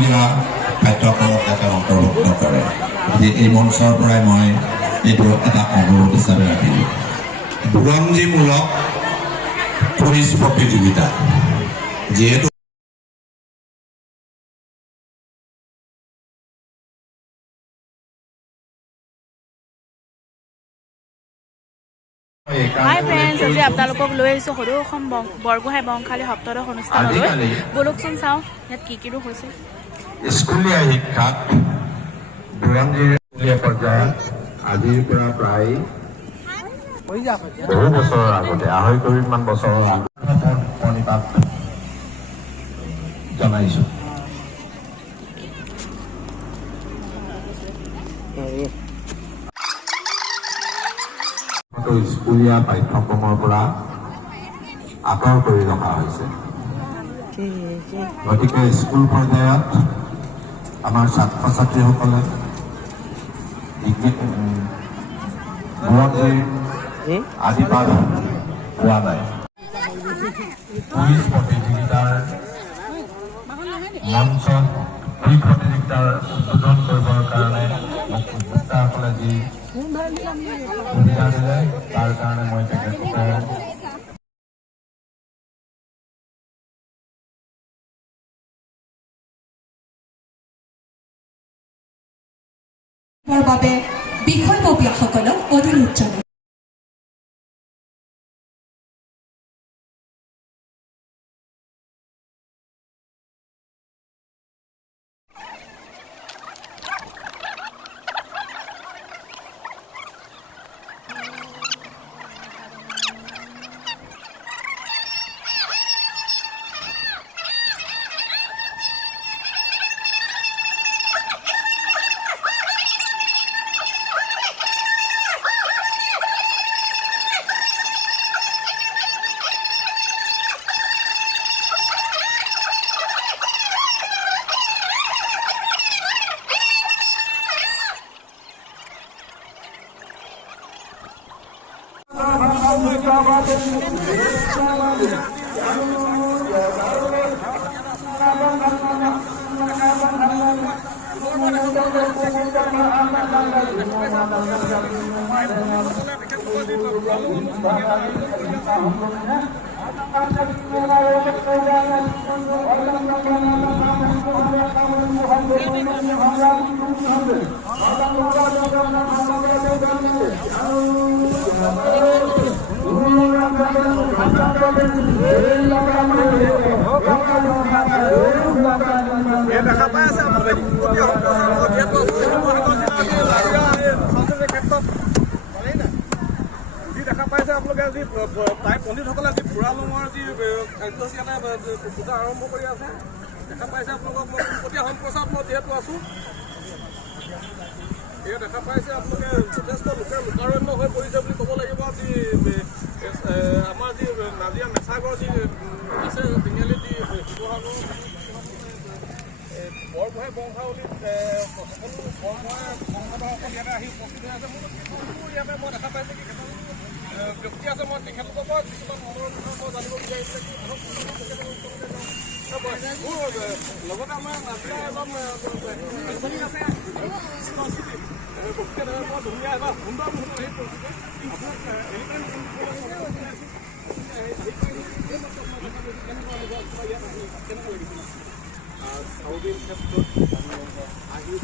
স্কুলীয়া পাঠ্যক্ৰমত যাতে অন্তৰ্ভুক্ত কৰে। এই মঞ্চৰ পৰাই মই এইটো এটা অনুৰোধ হিচাপে ৰাখিলোঁ। বুৰঞ্জীমূলক কুইজ প্ৰতিযোগিতা যিহেতু হাই ফ্ৰেণ্ডছ, আজি আপোনালোকক লৈ আহিছোঁ সদৌ অসম বৰগোহাঁই বংশালী সপ্তদশ অনুষ্ঠানলৈ। বলকচোন চাওঁ ইয়াত কি কিনো হৈছে। স্কুলীয়া শিক্ষাত বুৰঞ্জীৰ স্কুলীয়া পৰ্যায়ত আজিৰ পৰা প্ৰায় বহু বছৰৰ আগতে 250মান বছৰৰ আগতে প্ৰণিপাত জনাইছোঁ। স্কুলীয়া পাঠ্যক্ৰমৰ পৰা আঁতৰ কৰি ৰখা হৈছে। গতিকে স্কুল পৰ্যায়ত আমাৰ ছাত্ৰ ছাত্ৰীসকলে বুৰঞ্জীৰ আদিপাঠ পোৱা নাই। কুইজ প্ৰতিযোগিতাৰ মঞ্চত কুইজ প্ৰতিযোগিতাৰ উদ্বোধন কৰিবৰ কাৰণে মোক উদ্যোক্তাসকলে যি সুবিধা দিলে তাৰ কাৰণে মই তেখেতলোকৰ বাবে বিষয়ববীয়াসকলক অনুৰোধ জনায়। দেখা পাই আছে দেখা পাইছে আপোনালোকে আজি প্ৰায় পণ্ডিতসকলে আজি ফুৰালঙৰ যি কাৰ্যসূচী এটা পূজা আৰম্ভ কৰি আছে। দেখা পাইছে আপোনালোকক মই পোনপটীয়া সম্প্ৰচাৰত মই যিহেতু আছোঁ, এয়া দেখা পাইছে আপোনালোকে যথেষ্ট লোকে লোকাৰণ্য হৈ পৰিছে বুলি ক'ব লাগিব। আজি আমাৰ যি নাজিয়া মেছাগড় যি আছে তিনিআলি যি শিৱসাগৰ বৰগোহাঁই বংশাৱলীত সকলো বৰগোহাঁই বংশধৰসকল ইয়াতে আহি উপস্থিত হৈ আছে। মোৰ ইয়াতে মই দেখা পাইছোঁ কি কেইটামান ব্যক্তি আছে, মই তেখেতলোকৰ পৰা কিছুমান মনৰ বিষয়ে মই জানিব বিচাৰিছোঁ। মোৰ লগতে আমাৰ নাজিয়া এজন আছে ধুনীয়া এটা সুন্দৰ মুহূৰ্ত আহি পৰিছে। চাউদিৰ ক্ষেত্ৰত আহি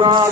Bye.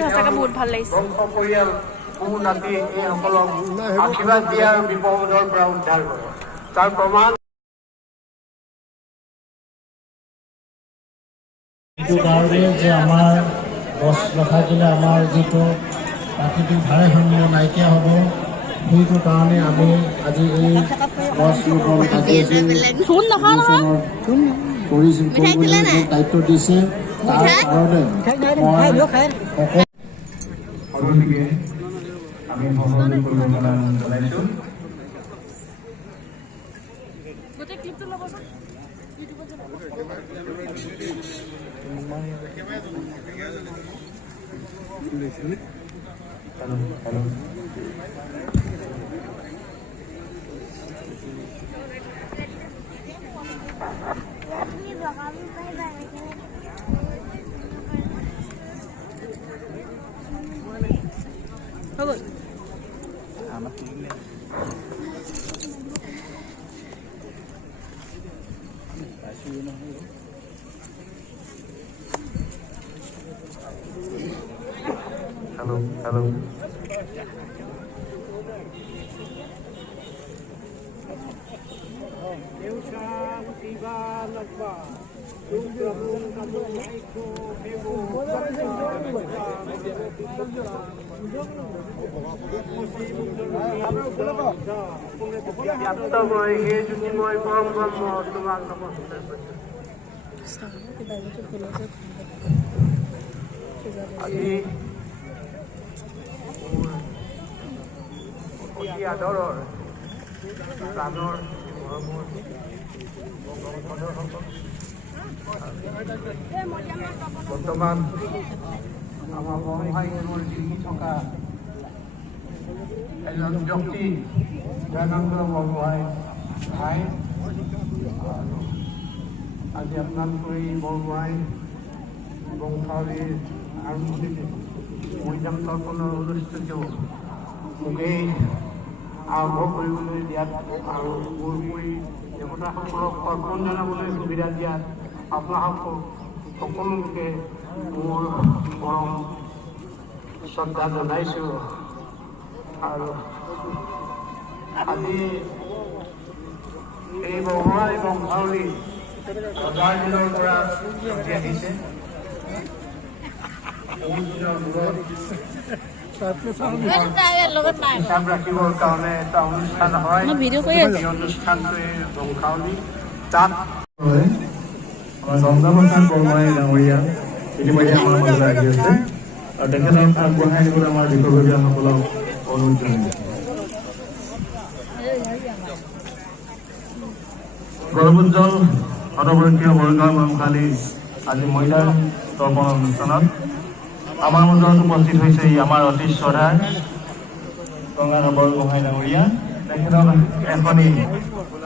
সঁচাকৈ বহুত ভাল লাগিছে। পৰিয়াল কোনো নাতি এইসকলক আশীৰ্বাদ দিয়া আৰু বিপদৰ পৰা উদ্ধাৰ কৰে। তাৰ প্ৰমাণ এইটো কাৰণে যে আমাৰ গছ নাথাকিলে আমাৰ যিটো প্ৰাকৃতিক ভাৰসাম্য নাইকিয়া হ'ব, সেইটো কাৰণে আমি আজি এই গছ ৰোপণ কাৰ্যসূচী দায়িত্ব দিছে। তাৰ কাৰণে সকলোকে আমি সহযোগ কৰিব জনাইছোঁ। গোটেই ক্লিপটো ল'বচোন। হেল্ল' হৈ গ'ল। হেল্ল' ব্যক্তময় হে জ্যোতিময় পৰম ব্ৰহ্ম তোমাক নমস্কাৰ কৰিছোঁ। আজি অতি আদৰৰ প্ৰাণৰ মৰমৰ বৰ্তমান আমাৰ বৰভাইখনৰ জিলি থকা এজন ব্যক্তি দয়ানন্দ বৰগোহাঁই ভাই আজি আপোনালোকৰ এই বৰগোহাঁই বংশাৱলীৰ আৰম্ভণিত মৈদাম তৰ্পণৰ অনুষ্ঠিত মোকেই আৰম্ভ কৰিবলৈ দিয়াত আৰু পুৰপুৰি দেৱতাসকলক তৰ্পণ জনাবলৈ সুবিধা দিয়াত আপোনালোকক সকলো লোকে মোৰ পৰম শ্ৰদ্ধা জনাইছোঁ। আৰু আজি এই বৰগোহাঁই বংশাৱলী ৰজাৰ দিনৰ পৰা চলি আহিছে। হিচাপ ৰাখিবৰ কাৰণে এটা অনুষ্ঠান হয়। এই অনুষ্ঠানটোৱে বংশাৱলী তাত আমাৰ গংগাপ্ৰসাদ বৰগোহাঁই ডাঙৰীয়া ইতিমধ্যে আমাৰ মাজলৈ আহি আছে আৰু তেখেতক আগবঢ়াই দিবলৈ আমাৰ বিষয়ববীয়াসকলক অনুৰোধ জনাইছোঁ। গৌৰৱোজ্জ্বল শতবৰ্ষীয় বৰগোহাঁই বংশালী আজি মৈদাম তৰ্পণ অনুষ্ঠানত আমাৰ মাজত উপস্থিত হৈছে আমাৰ অতি শ্ৰদ্ধাৰ গংগাধৰ বৰগোহাঁই ডাঙৰীয়া। তেখেতক এখনি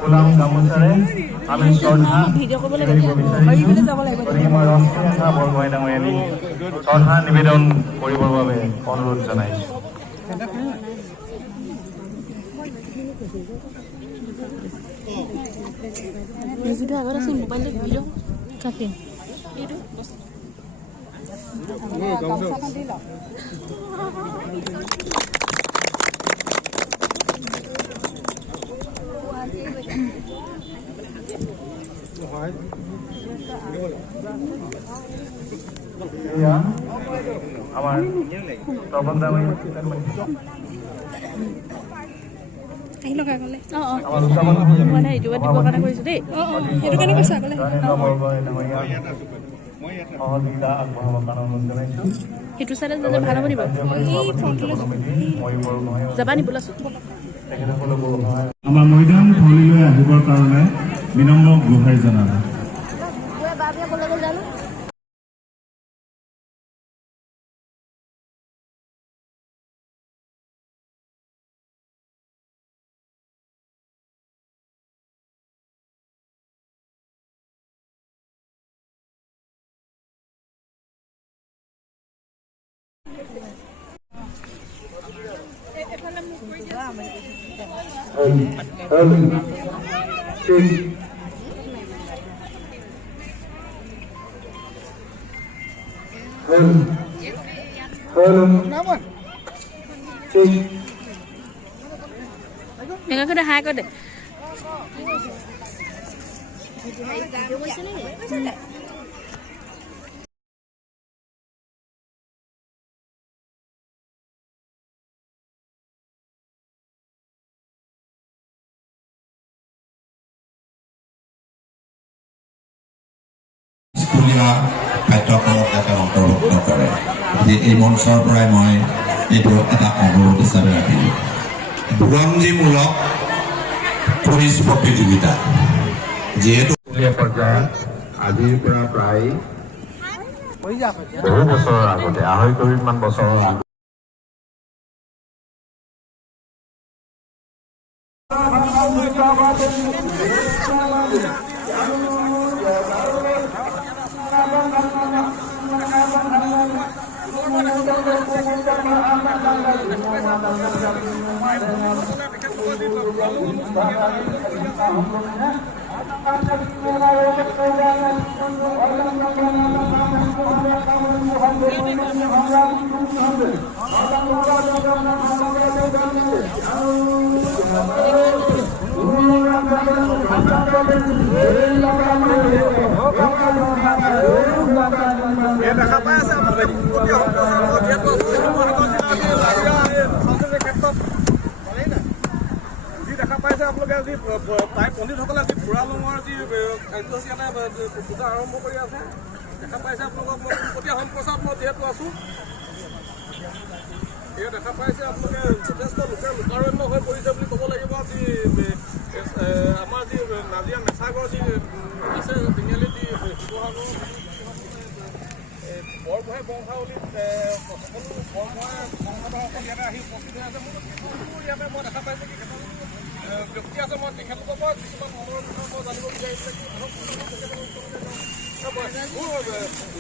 গোলাম গামোচাৰে আমি শ্ৰদ্ধা নিবেদিব বিচাৰিছোঁ। গতিকে মই ৰশ্মিৰেখা বৰগোহাঁই ডাঙৰীয়ানী শ্ৰদ্ধা নিবেদন কৰিবৰ বাবে অনুৰোধ জনাইছোঁ। ভিডিঅ' আগত আছে মোবাইলটো ভিডিঅ' কাপি এইটো এয়া আমাৰ তপন ডাঙৰীয়া মানে ইউটিউবত দিবৰ কাৰণে কৰিছোঁ দেই। সেইটো কাৰণে কৈছোঁ আগলৈ সহযোগিতা আগবঢ়াবৰ কাৰণে অনুৰোধ জনাইছোঁ। সেইটো চাইডে যাতে ভাল হ'ব নিব যাবা নি বোলাচোন। আমাৰ মৈদাম থলীলৈ আহিবৰ কাৰণে বিনম্ৰ গুহাৰি জনালোঁ। এনেকৈ দে হাই কৈ দে স্কুলীয়া পাঠ্যক্ৰমত যাতে অন্তৰ্ভুক্ত কৰে। এই মঞ্চৰ পৰাই মই এইটো এটা অনুৰোধ হিচাপে ৰাখিলোঁ। বুৰঞ্জীমূলক কুইজ প্ৰতিযোগিতা যিহেতু স্কুলীয়া পৰ্যায়ত আজিৰ পৰা প্ৰায় বহু বছৰৰ আগতে 250 বছৰৰ আগতে দেখা পাই আছে দেখা পাইছে আপোনালোকে আজি প্ৰায় পণ্ডিতসকলে আজি ফুৰালঙৰ যি কাৰ্যসূচী এটা পূজা আৰম্ভ কৰি আছে দেখা পাইছে আপোনালোকক মই পোনপটীয়া সম্প্ৰচাৰত মই যিহেতু আছোঁ এয়া দেখা পাইছে আপোনালোকে যথেষ্ট লোকে লোকাৰণ্য হৈ পৰিছে বুলি ক'ব লাগিব। আজি আমাৰ যি নাজিয়া মেছাগৰ যি আছে তিনিআলি যি শিৱসাগৰ বৰগোহাঁই বংশাৱলীত সকলো বৰগোহাঁই বন্ধুসকল ইয়াতে আহি উপস্থিত হৈ আছে। মোৰ ইয়াতে মই দেখা পাইছোঁ কি কেইটামান ব্যক্তি আছে, মই তেখেতলোকৰ পৰা কিছুমান মনৰ বিষয়ে মই জানিব বিচাৰিছোঁ। মোৰ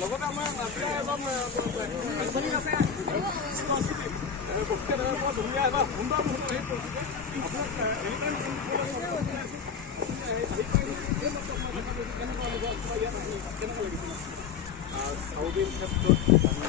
লগতে আমাৰ নাজিৰা এজন ব্যক্তি আছে, বৰ ধুনীয়া এটা সুন্দৰ মুহূৰ্ত হেৰি কৰিছে। চাউদিৰ ক্ষেত্ৰত